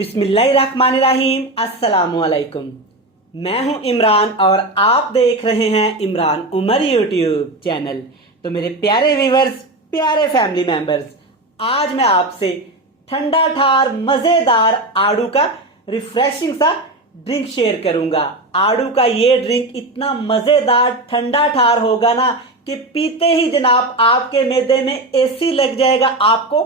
बिस्मिल्लाहिर्रहमानिर्रहीम। अस्सलामुअलैकुम। मैं हूं इमरान और आप देख रहे हैं इमरान उमर यूट्यूब चैनल। तो मेरे प्यारे व्यूवर्स, प्यारे फैमिली मेंबर्स, आज मैं आपसे ठंडा ठार मज़ेदार आड़ू का रिफ्रेशिंग सा ड्रिंक शेयर करूंगा। आड़ू का ये ड्रिंक इतना मज़ेदार ठंडा ठार होगा ना कि पीते ही जनाब आपके मैदे में एसी लग जाएगा, आपको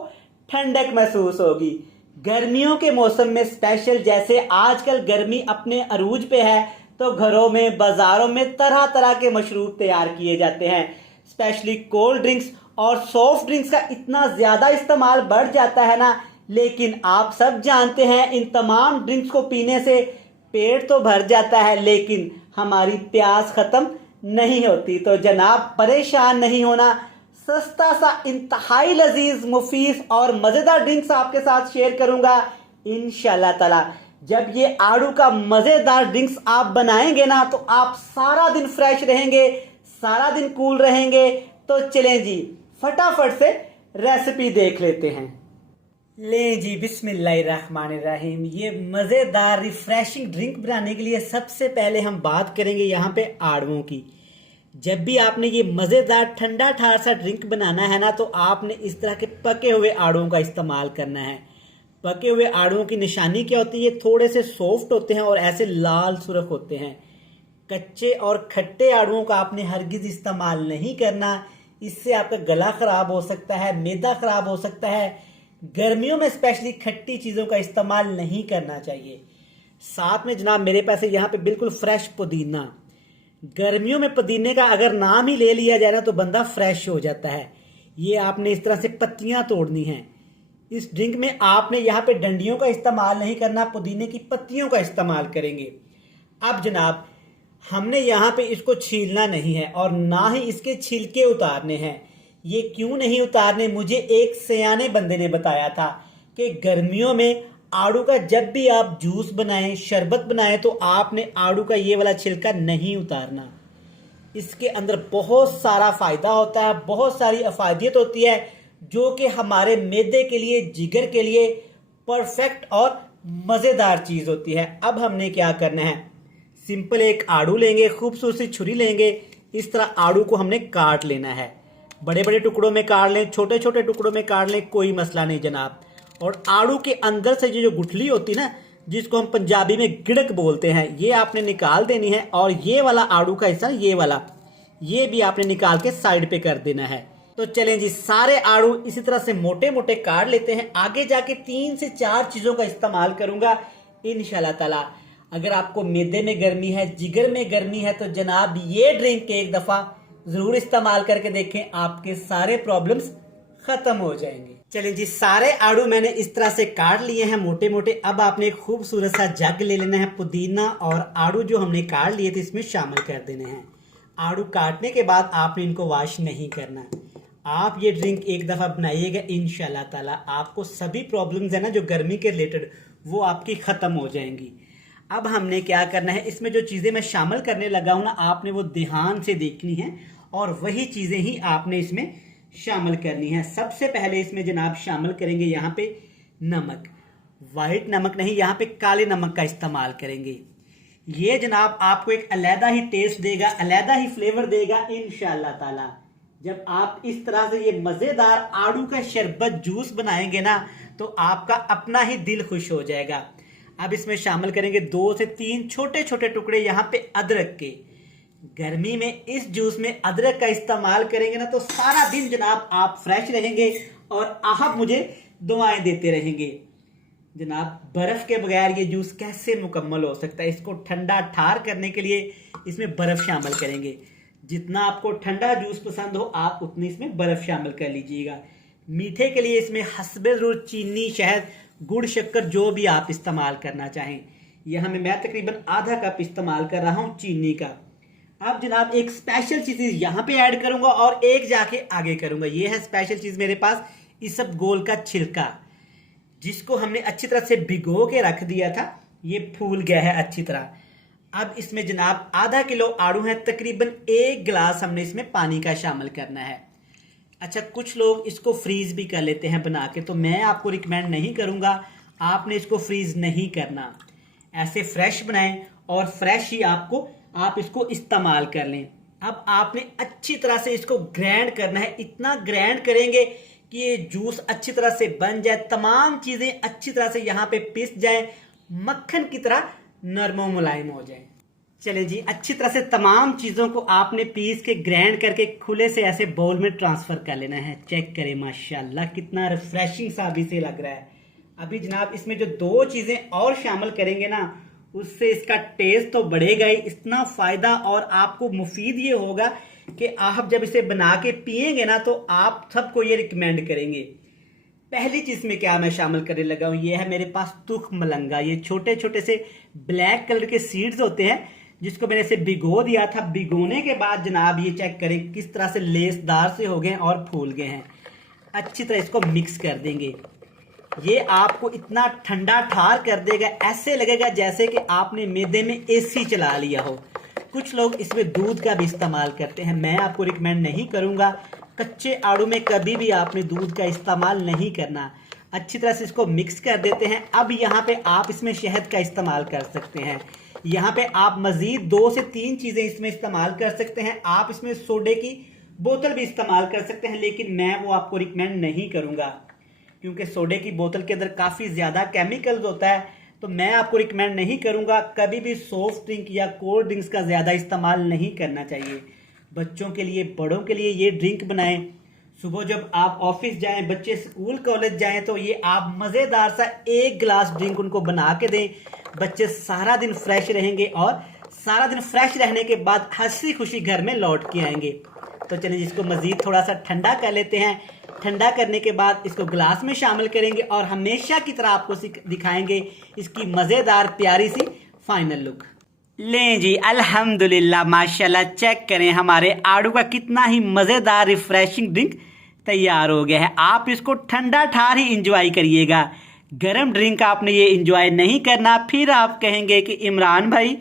ठंडक महसूस होगी। गर्मियों के मौसम में स्पेशल, जैसे आजकल गर्मी अपने अरूज पे है, तो घरों में बाजारों में तरह तरह के मशरूब तैयार किए जाते हैं। स्पेशली कोल्ड ड्रिंक्स और सॉफ्ट ड्रिंक्स का इतना ज्यादा इस्तेमाल बढ़ जाता है ना, लेकिन आप सब जानते हैं इन तमाम ड्रिंक्स को पीने से पेट तो भर जाता है, लेकिन हमारी प्यास खत्म नहीं होती। तो जनाब परेशान नहीं होना, सस्ता सा इंतहाई लजीज मुफीद और मजेदार ड्रिंक्स आपके साथ शेयर करूंगा इंशाल्लाह ताला। जब ये आड़ू का मजेदार ड्रिंक्स आप बनाएंगे ना, तो आप सारा दिन फ्रेश रहेंगे, सारा दिन कूल रहेंगे। तो चलें जी, फटाफट से रेसिपी देख लेते हैं। लें जी, बिस्मिल्लाहिर्रहमानिर्रहीम। ये मजेदार रिफ्रेशिंग ड्रिंक बनाने के लिए सबसे पहले हम बात करेंगे यहाँ पे आड़ुओं की। जब भी आपने ये मज़ेदार ठंडा ठार सा ड्रिंक बनाना है ना, तो आपने इस तरह के पके हुए आड़ुओं का इस्तेमाल करना है। पके हुए आड़ुओं की निशानी क्या होती है? ये थोड़े से सॉफ्ट होते हैं और ऐसे लाल सुर्ख होते हैं। कच्चे और खट्टे आड़ुओं का आपने हरगिज इस्तेमाल नहीं करना, इससे आपका गला खराब हो सकता है, मैदा खराब हो सकता है। गर्मियों में स्पेशली खट्टी चीज़ों का इस्तेमाल नहीं करना चाहिए। साथ में जनाब मेरे पास यहाँ पे बिल्कुल फ्रेश पुदीना। गर्मियों में पुदीने का अगर नाम ही ले लिया जाए ना, तो बंदा फ्रेश हो जाता है। ये आपने इस तरह से पत्तियां तोड़नी हैं। इस ड्रिंक में आपने यहाँ पे डंडियों का इस्तेमाल नहीं करना, पुदीने की पत्तियों का इस्तेमाल करेंगे। अब जनाब हमने यहाँ पे इसको छीलना नहीं है और ना ही इसके छिलके उतारने हैं। ये क्यों नहीं उतारने? मुझे एक सयाने बंदे ने बताया था कि गर्मियों में आड़ू का जब भी आप जूस बनाएं, शरबत बनाएं, तो आपने आड़ू का ये वाला छिलका नहीं उतारना। इसके अंदर बहुत सारा फायदा होता है, बहुत सारी अफादियत होती है, जो कि हमारे मैदे के लिए, जिगर के लिए परफेक्ट और मज़ेदार चीज़ होती है। अब हमने क्या करना है? सिंपल एक आड़ू लेंगे, खूबसूरत सी छुरी लेंगे, इस तरह आड़ू को हमने काट लेना है। बड़े बड़े टुकड़ों में काट लें, छोटे छोटे टुकड़ों में काट लें, कोई मसला नहीं जनाब। और आड़ू के अंदर से ये जो गुठली होती है ना, जिसको हम पंजाबी में गिड़क बोलते हैं, ये आपने निकाल देनी है। और ये वाला आड़ू का हिस्सा, ये वाला, ये भी आपने निकाल के साइड पे कर देना है। तो चलें जी, सारे आड़ू इसी तरह से मोटे मोटे काट लेते हैं। आगे जाके 3 से 4 चीज़ों का इस्तेमाल करूंगा इंशाल्लाह ताला। अगर आपको मैदे में गर्मी है, जिगर में गर्मी है, तो जनाब ये ड्रिंक एक दफ़ा ज़रूर इस्तेमाल करके देखें, आपके सारे प्रॉब्लम्स खत्म हो जाएंगे। चलिए जी, सारे आड़ू मैंने इस तरह से काट लिए हैं मोटे मोटे। अब आपने एक खूबसूरत सा जग ले लेना है। पुदीना और आड़ू जो हमने काट लिए थे इसमें शामिल कर देने हैं। आड़ू काटने के बाद आपने इनको वॉश नहीं करना। आप ये ड्रिंक एक दफ़ा बनाइएगा, इंशाल्लाह ताला आपको सभी प्रॉब्लम्स है ना जो गर्मी के रिलेटेड, वो आपकी ख़त्म हो जाएंगी। अब हमने क्या करना है? इसमें जो चीज़ें मैं शामिल करने लगा हूँ ना, आपने वो ध्यान से देखनी है और वही चीज़ें ही आपने इसमें शामिल करनी है। सबसे पहले इसमें जनाब शामिल करेंगे यहाँ पे नमक। वाइट नमक नहीं, यहाँ पे काले नमक का इस्तेमाल करेंगे। ये जनाब आपको एक अलहदा ही टेस्ट देगा, अलहदा ही फ्लेवर देगा इंशाल्लाह ताला। जब आप इस तरह से ये मज़ेदार आड़ू का शरबत जूस बनाएंगे ना, तो आपका अपना ही दिल खुश हो जाएगा। अब इसमें शामिल करेंगे 2 से 3 छोटे छोटे टुकड़े यहाँ पे अदरक के। गर्मी में इस जूस में अदरक का इस्तेमाल करेंगे ना, तो सारा दिन जनाब आप फ्रेश रहेंगे और आप मुझे दुआएं देते रहेंगे। जनाब बर्फ के बगैर ये जूस कैसे मुकम्मल हो सकता है? इसको ठंडा ठार करने के लिए इसमें बर्फ शामिल करेंगे। जितना आपको ठंडा जूस पसंद हो, आप उतनी इसमें बर्फ शामिल कर लीजिएगा। मीठे के लिए इसमें हस्बे ज़रूरत चीनी, शहद, गुड़, शक्कर, जो भी आप इस्तेमाल करना चाहें। यहाँ में मैं तकरीबन आधा कप इस्तेमाल कर रहा हूँ चीनी का। अब जनाब एक स्पेशल चीज़ यहाँ पे ऐड करूंगा और एक जाके आगे करूंगा। ये है स्पेशल चीज़ मेरे पास, इसबगोल का छिलका, जिसको हमने अच्छी तरह से भिगो के रख दिया था। ये फूल गया है अच्छी तरह। अब इसमें जनाब आधा किलो आड़ू है, तकरीबन 1 गिलास हमने इसमें पानी का शामिल करना है। अच्छा, कुछ लोग इसको फ्रीज भी कर लेते हैं बना के, तो मैं आपको रिकमेंड नहीं करूंगा। आपने इसको फ्रीज नहीं करना, ऐसे फ्रेश बनाएं और फ्रेश ही आप इसको इस्तेमाल कर लें। अब आपने अच्छी तरह से इसको ग्राइंड करना है, इतना ग्राइंड करेंगे कि ये जूस अच्छी तरह से बन जाए, तमाम चीजें अच्छी तरह से यहाँ पे पिस जाए, मक्खन की तरह नरम मुलायम हो जाए। चले जी, अच्छी तरह से तमाम चीजों को आपने पीस के ग्राइंड करके खुले से ऐसे बाउल में ट्रांसफर कर लेना है। चेक करें माशाल्लाह कितना रिफ्रेशिंग सा अभी से लग रहा है। अभी जनाब इसमें जो 2 चीजें और शामिल करेंगे ना, उससे इसका टेस्ट तो बढ़ेगा ही, इतना फायदा और आपको मुफीद ये होगा कि आप जब इसे बना के पिएंगे ना तो आप सबको ये रिकमेंड करेंगे। पहली चीज में क्या मैं शामिल करने लगा हूं, ये है मेरे पास तुख मलंगा। ये छोटे छोटे से ब्लैक कलर के सीड्स होते हैं जिसको मैंने इसे भिगो दिया था। भिगोने के बाद जनाब ये चेक करें किस तरह से लेसदार से हो गए और फूल गए हैं। अच्छी तरह इसको मिक्स कर देंगे। ये आपको इतना ठंडा ठार कर देगा, ऐसे लगेगा जैसे कि आपने मैदे में एसी चला लिया हो। कुछ लोग इसमें दूध का भी इस्तेमाल करते हैं, मैं आपको रिकमेंड नहीं करूंगा। कच्चे आड़ू में कभी भी आपने दूध का इस्तेमाल नहीं करना। अच्छी तरह से इसको मिक्स कर देते हैं। अब यहाँ पे आप इसमें शहद का इस्तेमाल कर सकते हैं। यहाँ पे आप मजीद 2 से 3 चीजें इसमें इस्तेमाल कर सकते हैं। आप इसमें सोडे की बोतल भी इस्तेमाल कर सकते हैं, लेकिन मैं वो आपको रिकमेंड नहीं करूंगा क्योंकि सोडे की बोतल के अंदर काफी ज्यादा केमिकल्स होता है, तो मैं आपको रिकमेंड नहीं करूंगा। कभी भी सॉफ्ट ड्रिंक या कोल्ड ड्रिंक्स का ज्यादा इस्तेमाल नहीं करना चाहिए। बच्चों के लिए, बड़ों के लिए ये ड्रिंक बनाएं। सुबह जब आप ऑफिस जाएं, बच्चे स्कूल कॉलेज जाएं, तो ये आप मजेदार सा 1 गिलास ड्रिंक उनको बना के दें। बच्चे सारा दिन फ्रेश रहेंगे और सारा दिन फ्रेश रहने के बाद हंसी खुशी घर में लौट के आएंगे। तो चलिए इसको मजीद थोड़ा सा ठंडा कर लेते हैं। ठंडा करने के बाद इसको ग्लास में शामिल करेंगे और हमेशा की तरह आपको दिखाएंगे इसकी मजेदार प्यारी सी फाइनल लुक। लें जी, अल्हम्दुलिल्लाह माशाल्लाह, चेक करें हमारे आड़ू का कितना ही मजेदार रिफ्रेशिंग ड्रिंक तैयार हो गया है। आप इसको ठंडा ठार ही इंजॉय करिएगा, गर्म ड्रिंक आपने ये इंजॉय नहीं करना। फिर आप कहेंगे कि इमरान भाई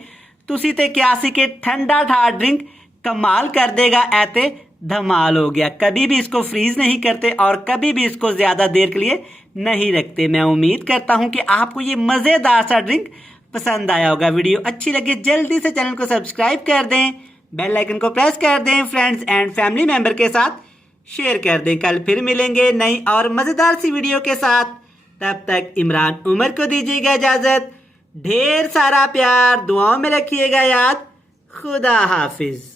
तुसी ते क्या सी के ठंडा ठार ड्रिंक कमाल कर देगा, ऐते धमाल हो गया। कभी भी इसको फ्रीज नहीं करते और कभी भी इसको ज्यादा देर के लिए नहीं रखते। मैं उम्मीद करता हूं कि आपको ये मजेदार सा ड्रिंक पसंद आया होगा। वीडियो अच्छी लगी जल्दी से चैनल को सब्सक्राइब कर दें, बेल आइकन को प्रेस कर दें, फ्रेंड्स एंड फैमिली मेंबर के साथ शेयर कर दें। कल फिर मिलेंगे नई और मजेदार सी वीडियो के साथ। तब तक इमरान उमर को दीजिएगा इजाजत। ढेर सारा प्यार, दुआओं में रखिएगा याद। खुदा हाफिज।